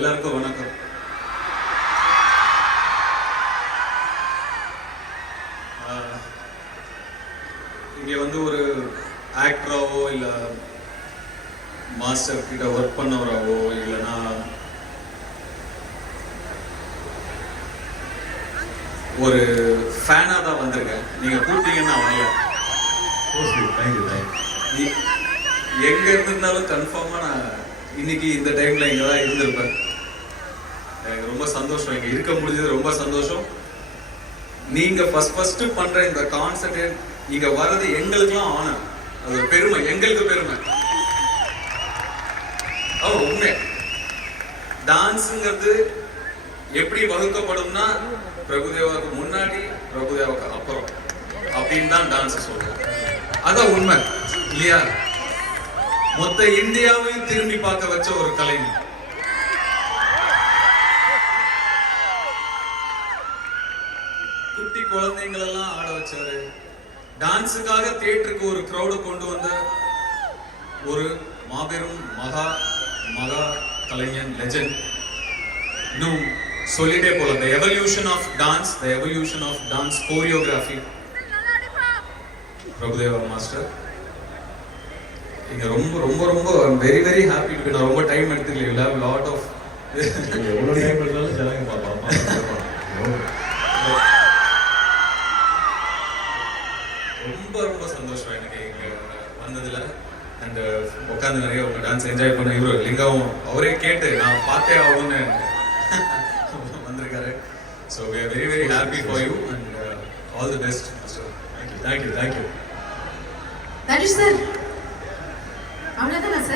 எல்லாருக்கும் வணக்கம். இங்கே வந்து ஒரு ஆக்டராவோ இல்லை மாஸ்டர் கிட்ட ஒர்க் பண்ணவராவோ இல்லைன்னா ஒரு ஃபேனாக தான் வந்திருக்கேன். நீங்கள் கூப்பிட்டீங்கன்னா வரல. எங்க இருந்திருந்தாலும் கன்ஃபார்மா நான் இன்னைக்கு இந்த டைம்ல இங்க தான் இருந்திருப்பேன். எனக்கு ரொம்ப சந்தோஷம், இங்க இருக்க முடிஞ்சது ரொம்ப சந்தோஷம். நீங்க ஃபர்ஸ்ட் பண்ற இந்த கான்செர்ட் இங்க வர்றது எங்களுக்குலாம் ஆனர், அது ஒரு பெருமை, எங்களுக்கு பெருமை. உண்மை. டான்ஸுங்கிறது எப்படி வகுக்கப்படும்னா பிரபுதேவாவுக்கு முன்னாடி பிரபுதேவாவுக்கு அப்புறம் அப்படின்னு தான் டான்ஸ் சொல்றோம். அதான் உண்மை இல்லையா? மொத்த இந்தியாவையும் திரும்பி பார்க்க வச்ச ஒரு கலைஞர். குட்டி குழந்தைங்கள் எல்லாம் ஆட வச்சாரு. டான்ஸுக்காக தியேட்டருக்கு ஒரு கிரௌடு கொண்டு வந்த ஒரு மாபெரும் மகா மகா கலைஞன், லெஜெண்ட். இன்னும் சொல்லிட்டே போல. the evolution of dance choreography, Prabhudeva master. இங்க ரொம்ப ரொம்ப ரொம்ப வெரி வெரி ஹாப்பி டு. நான் ரொம்ப டைம் எடுத்துக்கல. யூ ஹேவ் லாட் ஆஃப் எவ்வளோ டைம் எடுத்தாலும் ஜனங்க பார்ப்பாங்க. ரொம்ப ரொம்ப சந்தோஷம் எனக்கு இங்க வந்ததுல. அண்ட் உட்காந்து நிறைய உங்க டான்ஸ் என்ஜாய் பண்ண இவரு லிங்காவும் அவரே கேட்டு நான் பார்த்தே ஆகும்னு வந்திருக்காரு. So we are very very happy for you and all the best. So thank you. Dhanush sir, அவ்வளோதான் சார்.